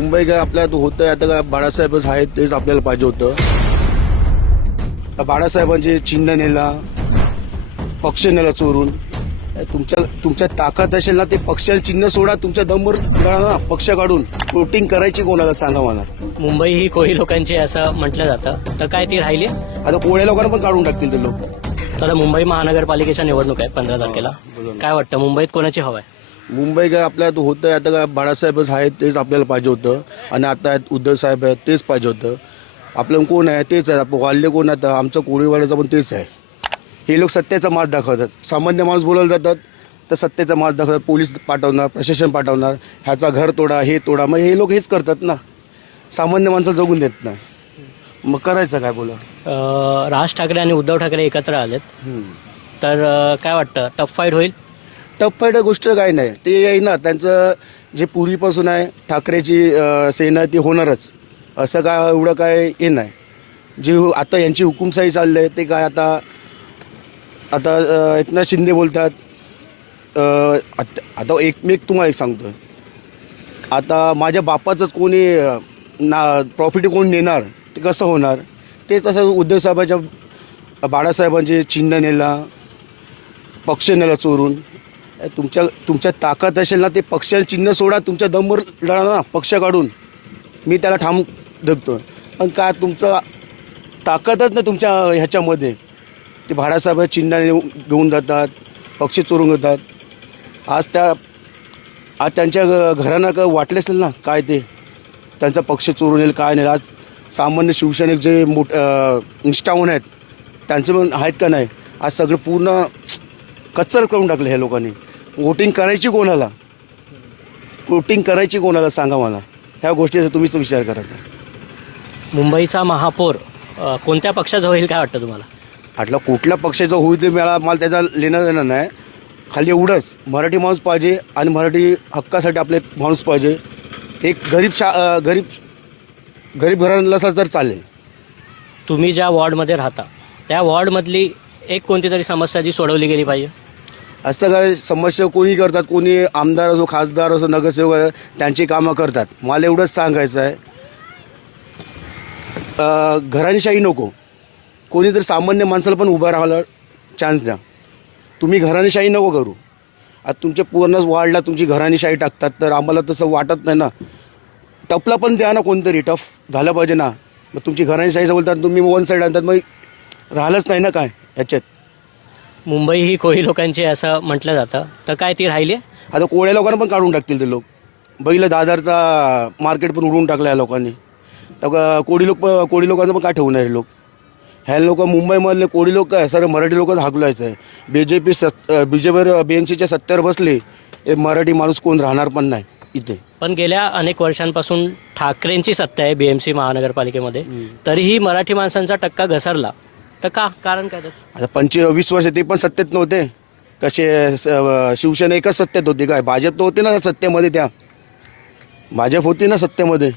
मुंबई काय आपल्या होतं आता काय बाळासाहेबच आहेत तेच आपल्याला पाहिजे होतं. बाळासाहेबांचे चिन्ह नेला, पक्ष नेला चोरून. तुमच्या ताकद असेल ना ते पक्षाचे चिन्ह सोडा, तुमच्या दमवर लढा ना, पक्ष काढून. वोटिंग करायची कोणाला सांगा मला. मुंबई ही कोळी लोकांची असं म्हटलं जातं, तर काय ती राहिली? आता कोळ्या लोकांना पण काढून टाकतील ते लोक. आता मुंबई महानगरपालिकेच्या निवडणूक आहे 15 तारखेला. काय वाटतं मुंबईत कोणाची हवा आहे? मुंबई काय आपल्या होतं आता काय बाळासाहेबच आहेत तेच आपल्याला पाहिजे होतं. आणि आता उद्धव साहेब आहेत तेच पाहिजे होतं. आपलं कोण आहे तेच आहे. आपण वाल्य कोण आता आमचं कोळीवाड्याचं पण तेच आहे. हे लोक सत्तेचा माज दाखवतात. सामान्य माणूस बोलायला जातात तर सत्तेचा माज दाखवतात. पोलीस पाठवणार, प्रशासन पाठवणार, ह्याचा घर तोडा, हे तोडा. मग हे लोक हेच करतात ना, सामान्य माणसं जगून देत नाही. मग करायचं काय बोला. राज ठाकरे आणि उद्धव ठाकरे एकत्र आलेत, तर काय वाटतं टफ फाईट होईल? टफ फाईट गोष्ट काय नाही. ते आहे ना त्यांचं जे पूर्वीपासून आहे ठाकरेची सेना ती होणारच. असं काय एवढं काय हे नाही. जे आता यांची हुकुमशाही चालली आहे ते काय आता एकनाथ शिंदे बोलतात. आता मी तुम्हाला एक सांगतो. आता माझ्या बापाचंच कोणी प्रॉफिट कोण नेणार ते कसं होणार. तेच असं उद्धव साहेबाच्या बाळासाहेबांचे चिन्ह नेला, पक्ष नेला चोरून. तुमच्या ताकद असेल ना ते पक्षाचे चिन्ह सोडा, तुमच्या दमवर लढा ना, पक्ष काढून. मी त्याला ठाम धरतो. पण काय तुमचं ताकदच ना तुमच्या ह्याच्यामध्ये. ते बाळासाहेब चिन्ह घेऊन जातात, पक्ष चोरून घेतात. आज त्यांच्या घरांना काय वाटले असेल ना काय ते त्यांचा पक्ष चोरून येईल काय नाही. आज सामान्य शिवसैनिक जे निष्ठावून आहेत त्यांचे पण आहेत का नाही. आज सगळं पूर्ण कच्चर करून टाकलं ह्या लोकांनी. वोटिंग करायची कोणाला, वोटिंग करायची कोणाला सांगा मला. ह्या गोष्टीचा तुम्हीच विचार करा. मुंबईचा महापौर कोणत्या पक्षाचा होईल काय वाटतं तुम्हाला? आटला कुठल्या पक्षाचं होईल ते मला त्याचा लेणं देणं नाही. खाली एवढंच मराठी माणूस पाहिजे आणि मराठी हक्कासाठी आपले माणूस पाहिजे. एक गरीब घराण्याला तर चालेल. तुम्ही ज्या वॉर्डमध्ये राहता त्या वॉर्डमधली एक कोणती तरी समस्या जी सोडवली गेली पाहिजे. असं काय समस्या कोणी करतात, कोणी आमदार असो, खासदार असो, नगरसेवक त्यांची कामं करतात. मला एवढंच सांगायचं आहे, घराणीशाही नको. कोणीतरी सामान्य माणसाला पण उभं राहायला चान्स द्या. तुम्ही घराणीशाही नको करू. आता तुमच्या पूर्ण वाढला तुमची घराणीशाही टाकतात तर आम्हाला तसं वाटत नाही ना. टफला पण द्या ना, कोणतरी टफ झालं पाहिजे ना. मग तुमची घराणीशाहीचं बोलतात तुम्ही वन साईड आणतात, मग राहिलंच नाही ना काय ह्याच्यात. मुंबई ही कोळी लोकांची असं म्हटलं जातं, तर काय ती राहिली? आता कोळ्या लोकांना पण काढून टाकतील ते लोक. बैल दादरचा मार्केट पण उडवून टाकलं या लोकांनी. तर कोळी लोकांचं पण काय ठेवणार हे लोक. ह्या लोक मुंबईमधले कोळी लोक आहे सर मराठी लोकच हाकलायचं आहे. बीजेपीवर BNCच्या सत्तेवर बसले, हे मराठी माणूस कोण राहणार पण नाही इथे. पण गेल्या अनेक वर्षांपासून ठाकरेंची सत्ता आहे BMC महानगरपालिकेमध्ये, तरीही मराठी माणसांचा टक्का घसरला. तर का कारण काय? आता 25 वर्ष ते पण सत्तेत नव्हते. कसे शिवसेना एकच सत्तेत होती काय? भाजप तर होती ना सत्तेमध्ये. भाजप होती ना सत्तेमध्ये.